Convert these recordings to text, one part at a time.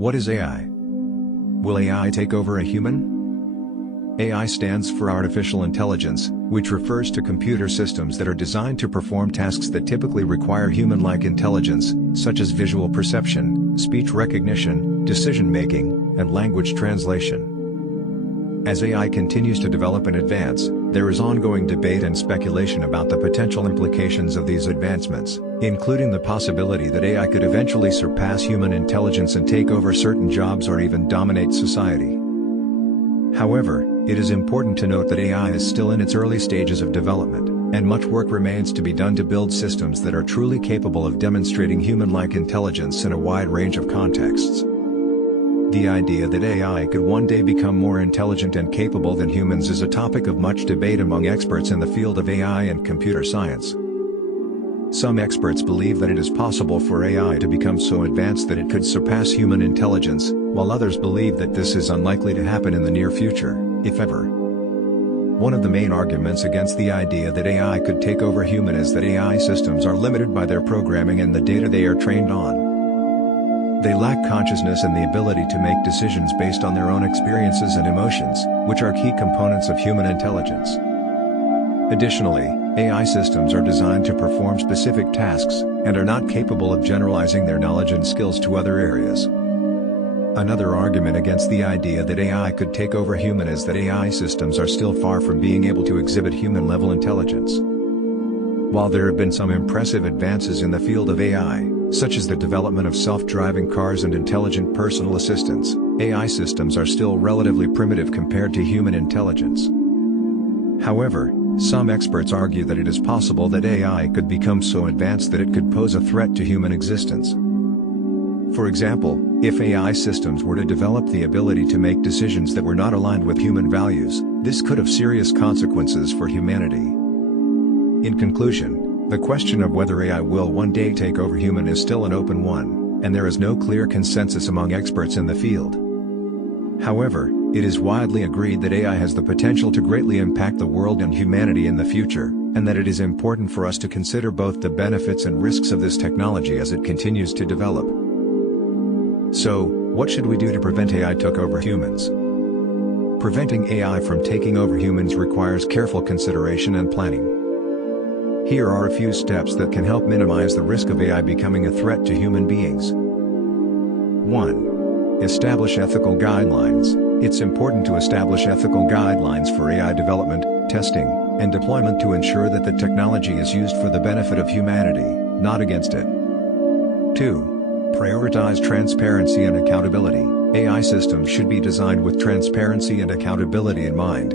What is AI? Will AI take over a human? AI stands for Artificial Intelligence, which refers to computer systems that are designed to perform tasks that typically require human-like intelligence, such as visual perception, speech recognition, decision-making, and language translation. As AI continues to develop and advance, there is ongoing debate and speculation about the potential implications of these advancements, including the possibility that AI could eventually surpass human intelligence and take over certain jobs or even dominate society. However, it is important to note that AI is still in its early stages of development, and much work remains to be done to build systems that are truly capable of demonstrating human-like intelligence in a wide range of contexts. The idea that AI could one day become more intelligent and capable than humans is a topic of much debate among experts in the field of AI and computer science. Some experts believe that it is possible for AI to become so advanced that it could surpass human intelligence, while others believe that this is unlikely to happen in the near future, if ever. One of the main arguments against the idea that AI could take over human is that AI systems are limited by their programming and the data they are trained on. They lack consciousness and the ability to make decisions based on their own experiences and emotions, which are key components of human intelligence. Additionally, AI systems are designed to perform specific tasks, and are not capable of generalizing their knowledge and skills to other areas. Another argument against the idea that AI could take over human is that AI systems are still far from being able to exhibit human-level intelligence. While there have been some impressive advances in the field of AI, such as the development of self-driving cars and intelligent personal assistants, AI systems are still relatively primitive compared to human intelligence. However, some experts argue that it is possible that AI could become so advanced that it could pose a threat to human existence. For example, if AI systems were to develop the ability to make decisions that were not aligned with human values, this could have serious consequences for humanity. In conclusion, the question of whether AI will one day take over human is still an open one, and there is no clear consensus among experts in the field. However, it is widely agreed that AI has the potential to greatly impact the world and humanity in the future, and that it is important for us to consider both the benefits and risks of this technology as it continues to develop. So, what should we do to prevent AI took over humans? Preventing AI from taking over humans requires careful consideration and planning. Here are a few steps that can help minimize the risk of AI becoming a threat to human beings. 1. Establish ethical guidelines. It's important to establish ethical guidelines for AI development, testing, and deployment to ensure that the technology is used for the benefit of humanity, not against it. 2. Prioritize transparency and accountability. AI systems should be designed with transparency and accountability in mind.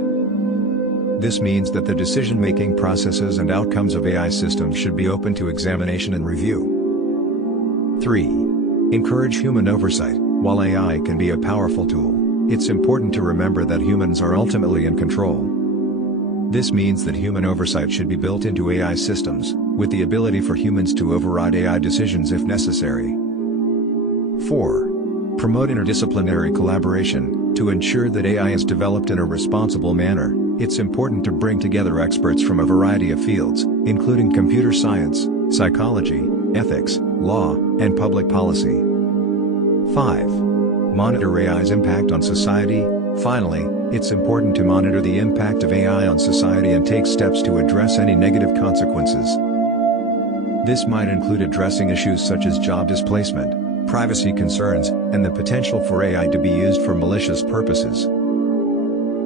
This means that the decision-making processes and outcomes of AI systems should be open to examination and review. 3. Encourage human oversight. While AI can be a powerful tool, it's important to remember that humans are ultimately in control. This means that human oversight should be built into AI systems, with the ability for humans to override AI decisions if necessary. 4. Promote interdisciplinary collaboration. To ensure that AI is developed in a responsible manner, it's important to bring together experts from a variety of fields, including computer science, psychology, ethics, law, and public policy. 5. Monitor AI's impact on society. Finally, it's important to monitor the impact of AI on society and take steps to address any negative consequences. This might include addressing issues such as job displacement, privacy concerns, and the potential for AI to be used for malicious purposes.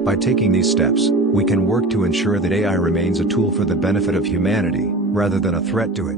By taking these steps, we can work to ensure that AI remains a tool for the benefit of humanity, rather than a threat to it.